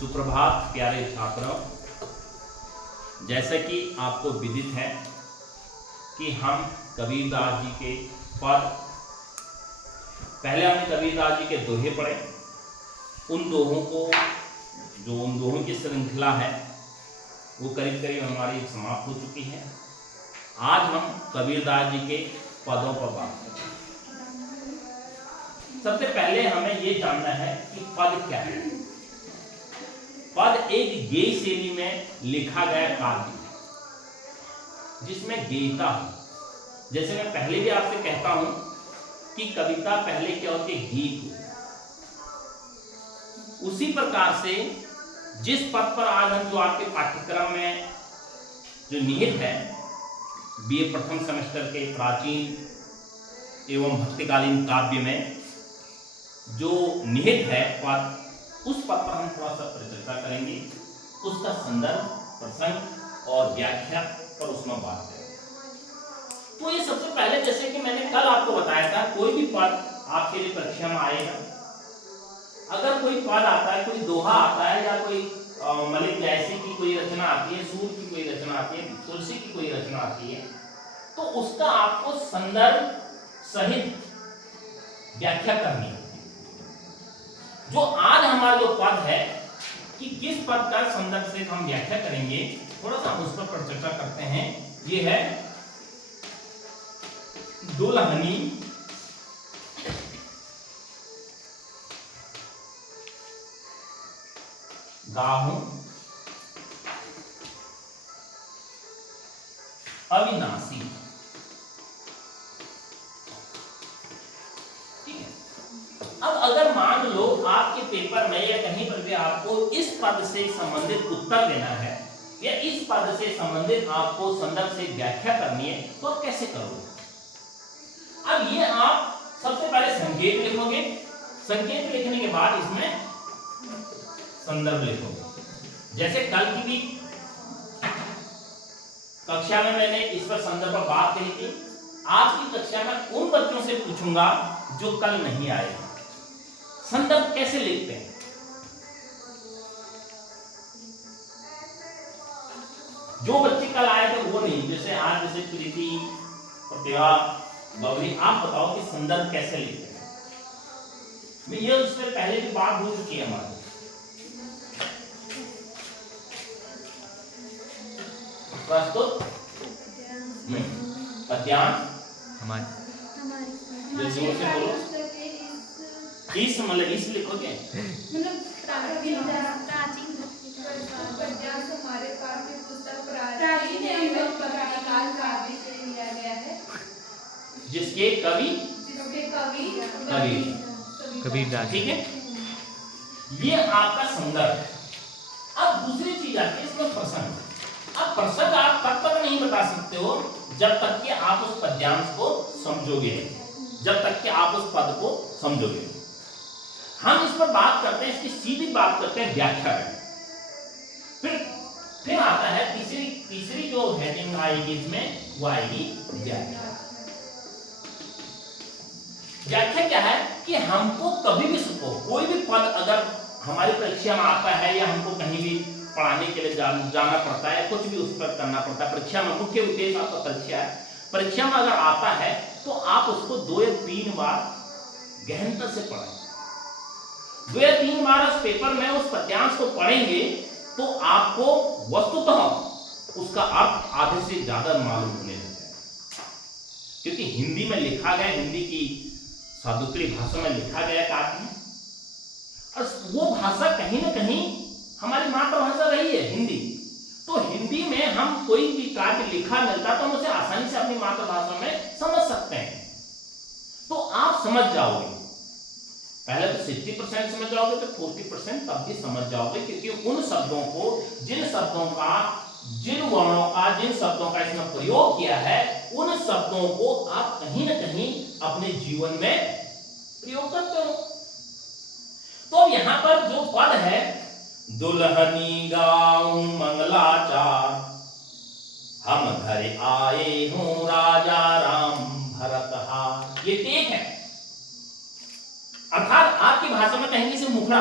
सुप्रभात प्यारे छात्रों। जैसे कि आपको विदित है कि हम कबीरदास जी के पद, पहले हमने कबीरदास जी के दोहे पढ़े। उन दोहों को, जो उन दोहों की श्रृंखला है, वो करीब करीब हमारी समाप्त हो चुकी है। आज हम कबीरदास जी के पदों पर बात करेंगे। सबसे पहले हमें ये जानना है कि पद क्या है। पद एक गेय शैली में लिखा गया काव्य है जिसमें गेयता हो। जैसे मैं पहले भी आपसे कहता हूं कि कविता पहले क्या होती है, गीत हो। उसी प्रकार से जिस पद पर आज हम जो आपके पाठ्यक्रम में जो निहित है, बीए प्रथम सेमेस्टर के प्राचीन एवं भक्तिकालीन काव्य में जो निहित है पद, उस पद पर हम थोड़ा सा परिचर्चा करेंगे। उसका संदर्भ, प्रसंग और व्याख्या पर उसमें बात करेंगे। तो ये सबसे पहले, जैसे कि मैंने कल आपको बताया था, कोई भी पद आपके लिए परीक्षा में आएगा। अगर कोई पद आता है, कोई दोहा आता है, या कोई मलिक जैसी की कोई रचना आती है, सूर की कोई रचना आती है, तुलसी की कोई रचना आती है, तो उसका आपको संदर्भ सहित व्याख्या करनी है। जो आज हमारा जो पद है कि किस पद का संदर्भ से हम व्याख्या करेंगे, थोड़ा सा उस पर चर्चा करते हैं। ये है दुल्हनी गाहूं अविनाशी। ठीक है। अब अगर मान लो आपके पेपर में या कहीं पर भी आपको इस पद से संबंधित उत्तर देना है, या इस पद से संबंधित आपको संदर्भ से व्याख्या करनी है, तो आप कैसे करोगे? अब ये आप सबसे पहले संकेत लिखोगे। संकेत लिखने के बाद इसमें संदर्भ लिखोगे। जैसे कल की भी कक्षा में मैंने इस पर संदर्भ पर बात कही थी। आज की कक्षा में उन बच्चों से पूछूंगा जो कल नहीं आए, संदर्भ कैसे लिखते हैं। जो बच्चे कल आए थे वो नहीं, जैसे आज जैसे प्रीति, प्रतिभा, बबली, आप बताओ कि संदर्भ कैसे लिखते हैं। ये उससे पहले की बात हो चुकी है हमारी। प्रस्तुत पद्यांश हमारे जोर से बोलो। इस मतलब इस लिखोगे, मतलब प्राचीन पद्यांश हमारे पाठ्य पुस्तक प्राचीन एवं भक्तिकाल काव्य से लिया गया है, जिसके कवि कबीरदास। ठीक है, ये आपका संदर्भ। अब दूसरी चीज आती है इसमें प्रसंग। अब प्रसंग आप तब तक नहीं बता सकते हो जब तक कि आप उस पद्यांश को समझोगे, जब तक कि आप उस पद को समझोगे। हम इस पर बात करते हैं, इसकी सीधी बात करते हैं व्याख्या में। फिर आता है तीसरी जो हेडिंग आएगी इसमें, वो आएगी व्याख्या। व्याख्या क्या है कि हमको कभी भी कोई भी पद अगर हमारी परीक्षा में आता है, या हमको कहीं भी पढ़ाने के लिए जाना पड़ता है, कुछ भी उस पर करना पड़ता है, परीक्षा में मुख्य उद्देश्य आपका परीक्षा है। परीक्षा में अगर आता है तो आप उसको 2 या 3 बार गहनता से पढ़ें। 2 या 3 बार उस पेपर में उस पद्यांश को पढ़ेंगे तो आपको वस्तुतः उसका अर्थ आधे से ज्यादा मालूम होने लगता है। क्योंकि हिंदी में लिखा गया, हिंदी की साधुकड़ी भाषा में लिखा गया काव्य, और वो भाषा कहीं ना कहीं हमारी मातृभाषा रही है हिंदी। तो हिंदी में हम कोई भी काव्य लिखा मिलता तो हम उसे आसानी से अपनी मातृभाषा में समझ सकते हैं। तो आप समझ जाओगे, पहले तो 60% समझ जाओगे, तो 40% तब भी समझ जाओगे। क्योंकि उन शब्दों को, जिन शब्दों का, जिन वर्णों का, जिन शब्दों का इसमें प्रयोग किया है, उन शब्दों को आप कहीं ना कहीं अपने जीवन में प्रयोग करते हो। तो यहां पर जो पद है, दुल्हनी गाऊं मंगलाचार, हम घर आए हूं राजा राम भरतहार, ये टेक है। अर्थात आपकी भाषा में कहेंगे इसे मुखड़ा।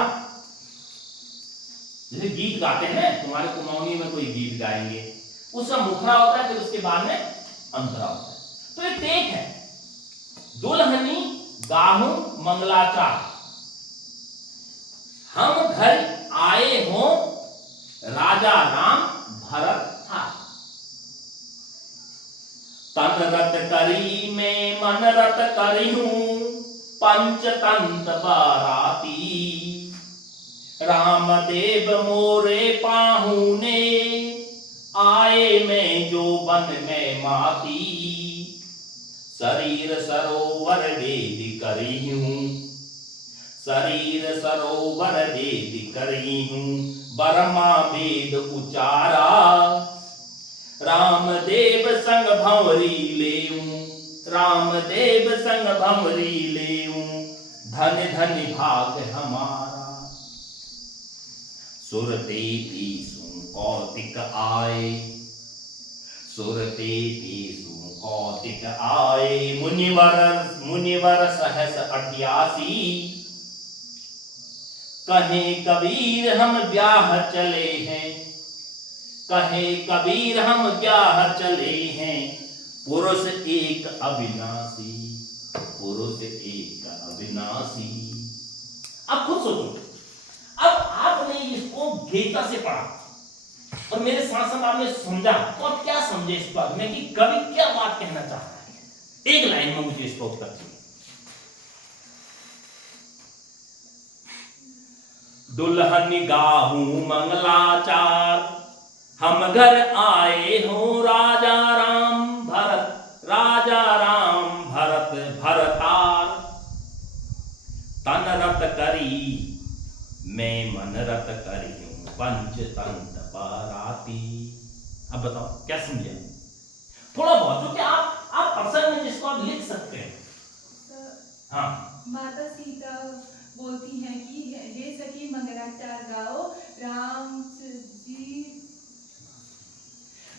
जैसे गीत गाते हैं ना, तुम्हारे कुमाऊनी में कोई गीत गाएंगे, उसका मुखरा होता है, फिर उसके बाद में अंतरा होता है। तो ये टेक है, दुल्हनी गाहू मंगलाचार, हम घर आए हो राजा राम भरत था, तन रत करी में मन रत करी हूं पंचतंत बाराती, रामदेव मोरे पाहुने आए में जो बन में माती, शरीर सरोवर वेद करी हूं, शरीर सरोवर वेद करी हूं, बरमा वेद उचारा, रामदेव संग भंवरी लेऊं, रामदेव संग भंवरी लेऊं, धन धन भाग हमारा, सुरते भी कौतिक आए, सुरते भी कौतिक आए, मुनिवर सहस 88, कहे कबीर हम ब्याह चले हैं, कहे कबीर हम ब्याह चले हैं, पुरुष एक अविनाशी, पुरुष एक अविनाशी। अब खुद सोचो, अब आपने इसको गीता से पढ़ा और मेरे साथ साथ आपने समझा, तो आप क्या समझे इस बात में कि कवि क्या बात कहना चाहता है? एक लाइन में मुझे इसका उत्तर चाहिए। दुल्हन गाहू मंगलाचार, हम घर आए हो राजा राम भरत, राजा राम भरत भरतार, तन रत करी मैं मन रत करी हूं पंचतंत बाराती। अब बताओ क्या समझे? थोड़ा बहुत जो कि आप पर्सन में जिसको आप लिख सकते हैं। हाँ, माता सीता बोलती हैं कि हे सखी मंगलाचार गाओ राम जी।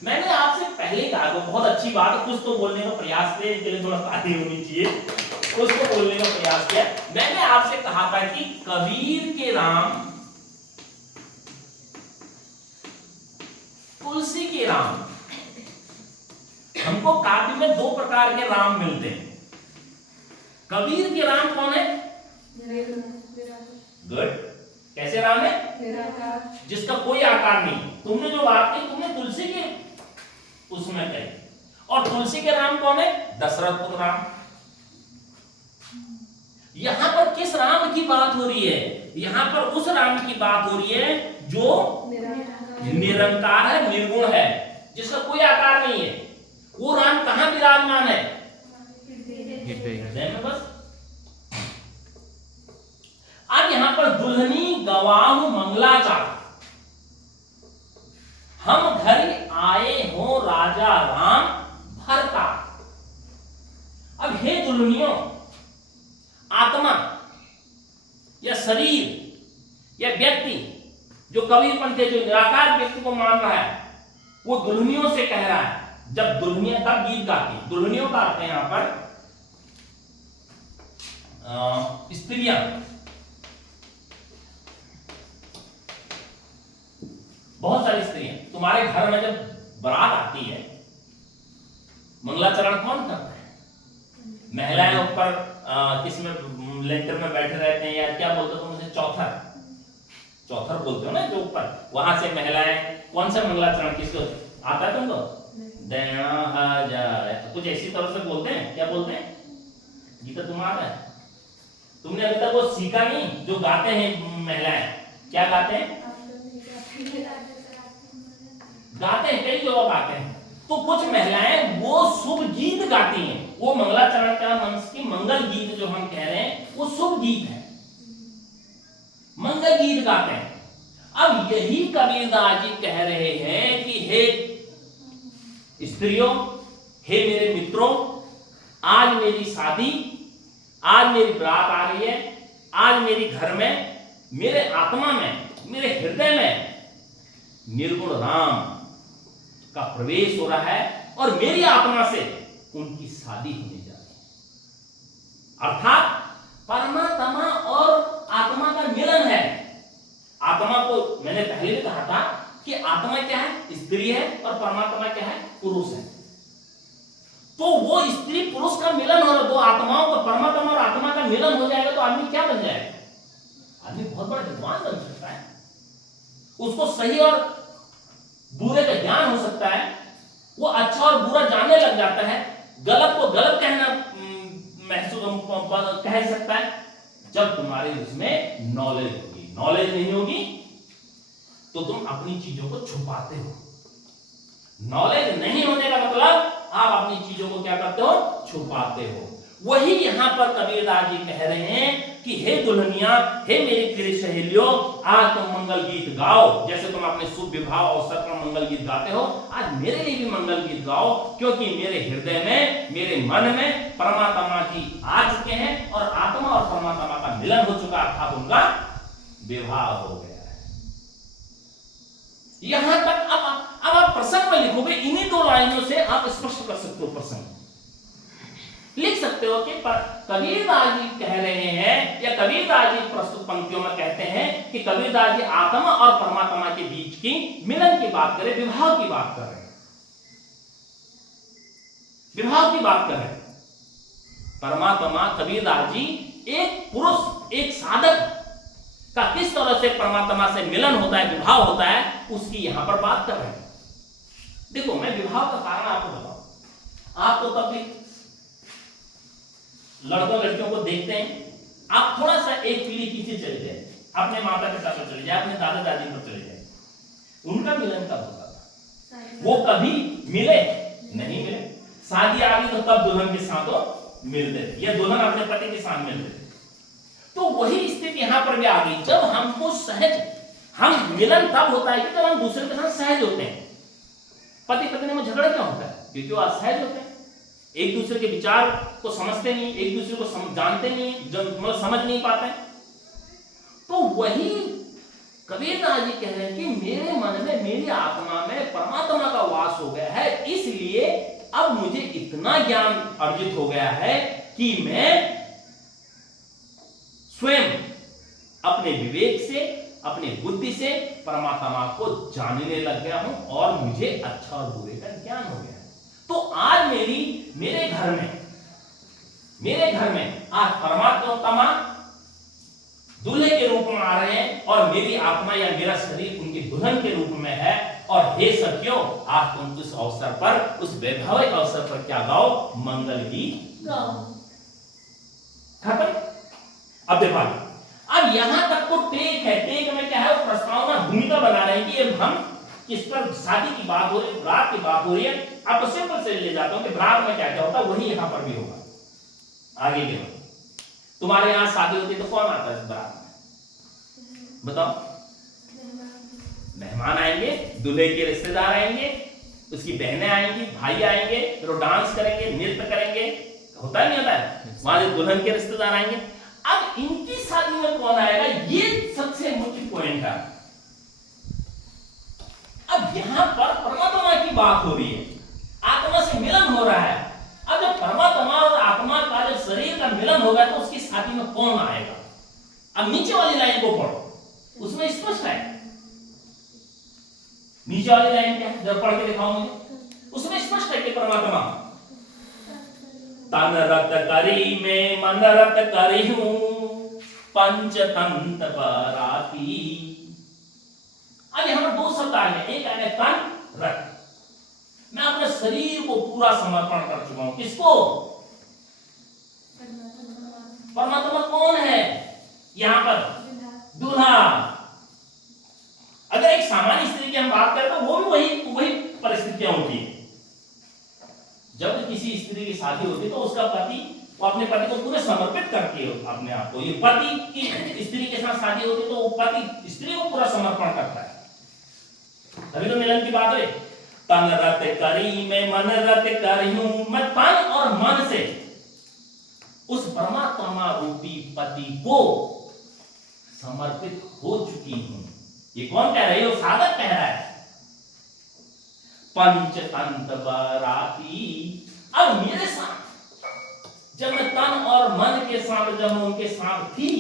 मैंने आपसे पहले कहा था, बहुत अच्छी बात, कुछ तो बोलने का प्रयास किया, इसके लिए थोड़ा ताली होनी चाहिए, कुछ तो बोलने का प्रयास किया। मैंने आपसे कहा था कि कबीर के राम, तुलसी के राम, हमको काव्य में दो प्रकार के राम मिलते हैं। कबीर के राम कौन है? गुड। कैसे राम है? जिसका कोई आकार नहीं। तुमने जो बात की तुमने तुलसी के उसमें कही, और तुलसी के राम कौन है? दशरथ पुत्र राम। यहां पर किस राम की बात हो रही है? यहां पर उस राम की बात हो रही है जो निरंकार है, निर्गुण है, जिसका कोई आकार नहीं है। वो राम कहां विराजमान है? हृदय में बस। अब यहां पर दुल्हनी गवाह मंगलाचार, हम घर आए हो राजा राम भरता। अब हे दुल्हनियों, आत्मा या शरीर या व्यक्ति जो कबीरपंथ के जो निराकार व्यक्ति को मान रहा है, वो दुल्हनियों से कह रहा है। जब दुल्हनियां तब गीत गाती, दुल्हनियों का अर्थ है यहां पर स्त्रियां। बहुत सारी स्त्रियां तुम्हारे घर में जब बारात आती है, मंगलाचरण कौन करता है? महिलाएं ऊपर किसमें लेंटर में बैठे रहते हैं, या क्या बोलते हो तुम उसे? चौथर, चौथर बोलते हो ना, जो ऊपर, वहां से महिलाएं कौन सा मंगलाचरण किसको आता है तुमको? कुछ ऐसी तरह से बोलते हैं, क्या बोलते हैं? गीता तुम आता है? तुमने अभी तक वो सीखा नहीं जो गाते हैं महिलाएं, क्या गाते हैं? गाते हैं, कई जगह गाते हैं। तो कुछ महिलाएं वो शुभ गीत गाती हैं, वो मंगलाचरण का मंत्र की मंगल गीत जो हम कह रहे हैं, वो शुभ गीत है, मंगल गीत गाते हैं। अब यही कबीरदास जी कह रहे हैं कि हे स्त्रियों, हे मेरे मित्रों, आज मेरी शादी, आज मेरी बारात आ रही है, आज मेरी घर में, मेरे आत्मा में, मेरे हृदय में निर्गुण राम का प्रवेश हो रहा है और मेरी आत्मा से उनकी शादी होने जा रही है। अर्थात परमात्मा और आत्मा का मिलन है। आत्मा को मैंने पहले भी कहा था कि आत्मा क्या है, स्त्री है, और परमात्मा क्या है, पुरुष है। तो वो स्त्री पुरुष का मिलन हो, दो आत्माओं का, परमात्मा और आत्मा का मिलन हो जाएगा तो आदमी क्या बन जाएगा, आदमी बहुत बड़ा विद्वान बन सकता है, उसको सही और बुरे का ज्ञान हो सकता है, वो अच्छा और बुरा जानने लग जाता है, गलत को गलत कहना महसूस कह सकता है, जब तुम्हारे उसमें नॉलेज होगी। नॉलेज नहीं होगी तो तुम अपनी चीजों को छुपाते हो। नॉलेज नहीं होने का मतलब आप अपनी चीजों को क्या करते हो, छुपाते हो। वही यहां पर कबीरदास जी कह रहे हैं कि हे दुल्हनिया, हे मेरी प्रिय सहेलियों, आज तुम मंगल गीत गाओ। जैसे तुम अपने शुभ विवाह अवसर पर मंगल गीत गाते हो, आज मेरे लिए भी मंगल गीत गाओ, क्योंकि मेरे हृदय में, मेरे मन में परमात्मा जी आ चुके हैं और आत्मा और परमात्मा का मिलन हो चुका, अर्थात उनका विवाह हो गया है। यहां तक अब आप प्रसंग में लिखोगे, इन्हीं दो लाइनों से आप स्पष्ट कर सकते हो। प्रसंग लिख सकते हो कि कबीरदास जी कह रहे हैं, या कबीरदास जी प्रस्तुत पंक्तियों में कहते हैं कि कबीरदास जी आत्मा और परमात्मा के बीच की मिलन की बात करें, विवाह की बात कर रहे हैं, विवाह की बात कर रहे हैं। परमात्मा, कबीरदास जी एक पुरुष, एक साधक का किस तरह से परमात्मा से मिलन होता है, विवाह होता है, उसकी यहां पर बात कर रहे हैं। देखो, मैं विवाह का कारण आपको बताऊं। आप तो तब भी लड़कों लड़कियों को देखते हैं, आप थोड़ा सा एक पीढ़ी पीछे चले जाए, अपने माता पिता पर चले जाए, अपने दादा दादी पर चले जाए, उनका मिलन कब होता था? वो कभी मिले नहीं मिले। शादी आ गई तो तब दुल्हन के साथ वो मिलते थे, या दुल्हन अपने पति के साथ मिलते थे। तो वही स्थिति यहां पर भी आ गई। जब हमको सहज, हम मिलन तब होता है कि जब हम दूसरे के साथ सहज होते हैं। पति पत्नी में झगड़ा क्यों होता है? क्योंकि वो असहज होते हैं, एक दूसरे के विचार को समझते नहीं, एक दूसरे को जानते नहीं, मतलब समझ नहीं पाते। तो वही कबीरदास जी कह रहे हैं कि मेरे मन में, मेरी आत्मा में परमात्मा का वास हो गया है, इसलिए अब मुझे इतना ज्ञान अर्जित हो गया है कि मैं स्वयं अपने विवेक से, अपने बुद्धि से परमात्मा को जानने लग गया हूं, और मुझे अच्छा और बुरे का ज्ञान हो गया है। तो आज मेरे घर में आज परमात्मा दूल्हे के रूप में आ रहे हैं, और मेरी आत्मा या मेरा शरीर उनकी दुल्हन के रूप में है। और हे सखियों, आज तुम उस अवसर पर, उस वैभविक अवसर पर क्या गाओ? मंगल गीत गाओ। खत्म। अब देखो, अब यहां तक तो टेक है। टेक में क्या है? वो प्रस्तावना भूमिका बना रहे हैं कि हम किस पर शादी की बात हो रही है, बरात की बात हो रही है। अब सिंपल से ले जाता हूं कि बरात में क्या क्या होता है, वही यहां पर भी होगा। आगे के तुम्हारे यहां शादी होती है तो कौन आता है बरात में? बताओ। मेहमान आएंगे, दूल्हे के रिश्तेदार आएंगे, उसकी बहनें आएंगी, भाई आएंगे, फिर वो डांस करेंगे, नृत्य करेंगे। होता नहीं होता है? वहां से दुल्हन के रिश्तेदार आएंगे। अब इनकी शादी में कौन आएगा, ये सबसे मुख्य पॉइंट है। अब यहां पर परमात्मा की बात हो रही है, आत्मा से मिलन हो रहा है। अब जब परमात्मा और आत्मा का जब शरीर का मिलन होगा तो उसकी शादी में कौन आएगा? अब नीचे वाली लाइन को पढ़ो, उसमें स्पष्ट है। नीचे वाली लाइन क्या है, जब पढ़ के दिखाओ मुझे। उसमें स्पष्ट है कि परमात्मा तन रत करी में मन रत करी हूं, पंचतंत्र बराती। अब यहां पर दो शब्द आ गए, एक आ गया तन रत। मैं अपने शरीर को पूरा समर्पण कर चुका हूं। किसको? परमात्मा कौन है यहां पर? दूल्हा। अगर एक सामान्य स्त्री की हम बात करें तो वो भी वही परिस्थितियां होती है। जब किसी स्त्री की शादी होती है तो उसका पति, वो अपने पति को पूरे समर्पित करती है अपने आप को। ये पति की स्त्री के साथ शादी होती है तो वो पति स्त्री को पूरा समर्पण करता है। अभी तो मिलन की बात है। तन रत करी मैं मन रत करी हूं, मैं तन और मन से उस परमात्मा रूपी पति को समर्पित हो चुकी हूं। ये कौन कह रही है? वो साधक कह रहा है। पंचतंत्र बराती। अब मेरे साथ जब मैं तन और मन के साथ, जब मैं उनके साथ थी,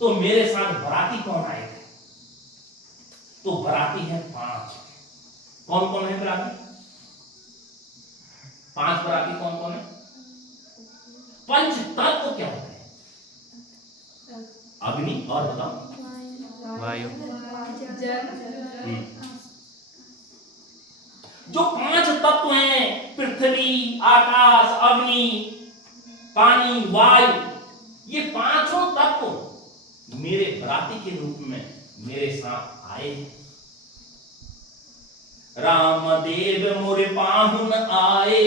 तो मेरे साथ बराती कौन आएगा? तो बराती है 5। कौन कौन है बराती? 5 बराती कौन कौन है? पंच तत्व क्या होते हैं? अग्नि और बताओ। वायु। जो 5 तत्व हैं, पृथ्वी, आकाश, अग्नि, पानी, वायु, ये पांचों तत्व मेरे बराती के रूप में मेरे साथ आए हैं। रामदेव मोरे पाहुन आए,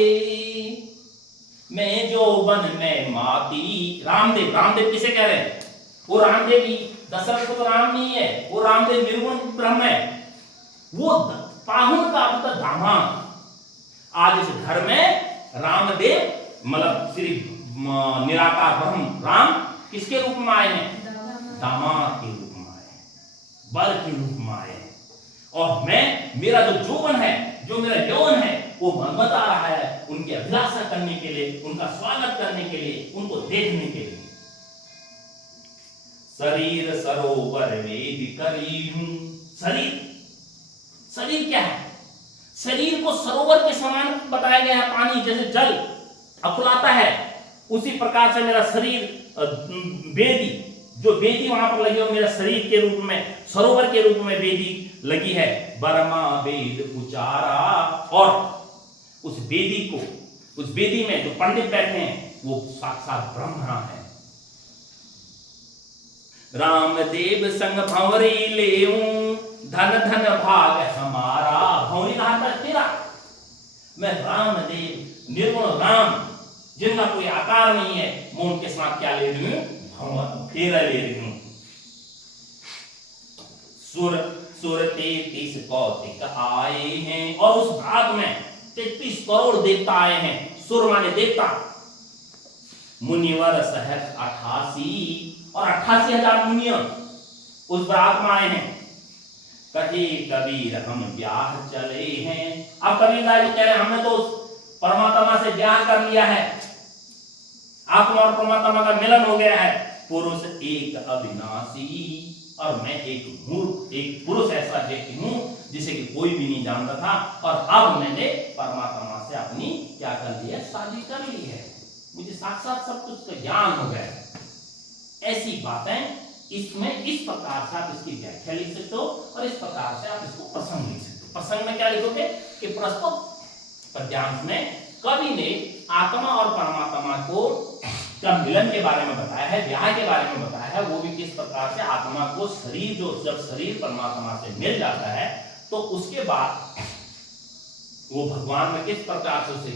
मैं जो बन में माती। रामदेव, रामदेव किसे कह रहे हैं? वो रामदेव ही, दशरथ को तो राम नहीं है, वो रामदेव निर्गुण ब्रह्म है। वो पाहुन का अर्थ दामाद। आज इस घर में रामदेव मतलब श्री निराकार ब्रह्म राम किसके रूप में आए हैं? दामाद के रूप में आए हैं, वर के रूप में आए हैं। और मैं, मेरा जो यौवन है, जो मेरा यौवन है, वो मनमत आ रहा है उनकी अभिलाषा करने के लिए, उनका स्वागत करने के लिए, उनको देखने के लिए। शरीर सरोवर वेद करी हूं। शरीर, शरीर क्या है? शरीर को सरोवर के समान बताया गया है। पानी जैसे जल अकुलाता है, उसी प्रकार से मेरा शरीर वेदी, जो वेदी वहां पर लगी हो, मेरा शरीर के रूप में, सरोवर के रूप में वेदी लगी है। बर्मा वेद उचारा, और उस वेदी को, उस वेदी में जो पंडित बैठे हैं वो साक्षात ब्रह्मा है। रामदेव संग भंवरी लेऊं, धन धन भाग हमारा। भंवरी कहां तक तेरा? मैं रामदेव, निर्गुण राम, जिनका कोई आकार नहीं है, मैं उनके साथ क्या ले रही हूं? भंवर, फेरा ले रही हूं। सुर सुर 33 कौतिक आए हैं, और उस भाग में 33 करोड़ देवता आए हैं। सुर माने देवता, मुनिवर सहस्र 88, और 88,000 मुनियों उस बारात में आए हैं। कहे कबीर हम ब्याह चले हैं। अब कबीरदास जी कह रहे हैं हमने तो परमात्मा से ब्याह कर लिया है, आत्मा और परमात्मा का मिलन हो गया है। पुरुष एक अविनाशी, और मैं एक मूर्ख, एक पुरुष ऐसा व्यक्ति हूं जिसे कि कोई भी नहीं जानता था, और अब मैंने परमात्मा से अपनी क्या कर ली है? शादी कर ली है। मुझे साक्षात सब कुछ का ज्ञान हो गया। ऐसी बातें इसमें इस प्रकार से आप इसकी व्याख्या लिख सकते हो, और इस प्रकार से आप इसको प्रसंग लिख सकते हो। प्रसंग में क्या लिखोगे कि प्रस्तुत पद्यांश में कवि ने आत्मा और परमात्मा को का मिलन के बारे में बताया है, ब्याह के बारे में बताया है। वो भी किस प्रकार से आत्मा को शरीर, जो जब शरीर परमात्मा से मिल जाता है तो उसके बाद वो भगवान में किस प्रकार से उसे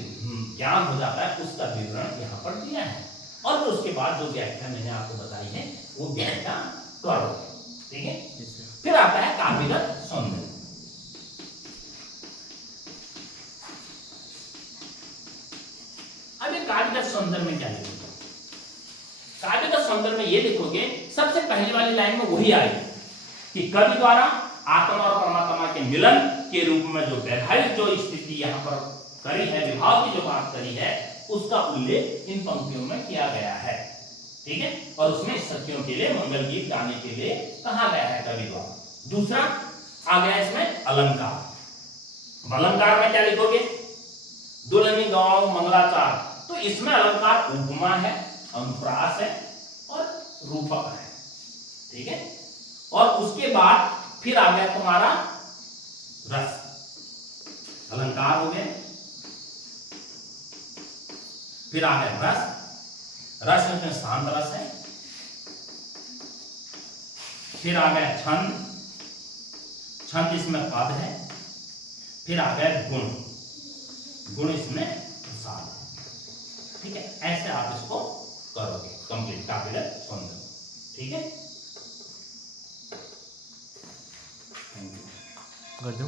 ज्ञान हो जाता है, उसका विवरण यहाँ पर दिया है। और फिर उसके बाद जो व्याख्या मैंने आपको बताई है वो व्याख्या करो, ठीक है। फिर आता है काव्यगत सौंदर्य। अब ये काव्यगत सौंदर्य में क्या लिखोगे? काव्यगत सौंदर्य में ये लिखोगे, सबसे पहली वाली लाइन में वही आएगी कि कवि द्वारा आत्मा और परमात्मा के मिलन के रूप में जो वैवाहिक जो स्थिति यहाँ पर करी है, विवाह की जो बात करी है, उसका उल्लेख इन पंक्तियों में किया गया है, ठीक है। और उसमें सखियों के लिए मंगल गीत गाने के लिए कहा गया है कवि द्वारा। दूसरा आ गया इसमें अलंकार। अलंकार में क्या लिखोगे? दुल्हनी गाँव मंगलाचार। तो इसमें अलंकार उपमा है, अनुप्रास है और रूपक है, ठीक है। और उसके बाद फिर आ गया तुम्हारा रस। अलंकार हो गए, फिर आ गया रस। रस में शांत रस है। फिर आ गया छंद, छंद इसमें पद है। फिर आ गया गुण, गुण इसमें प्रसाद है, ठीक है। ऐसे आप इसको करोगे कंप्लीट काव्यगत सौंदर्य, ठीक है। कर दो।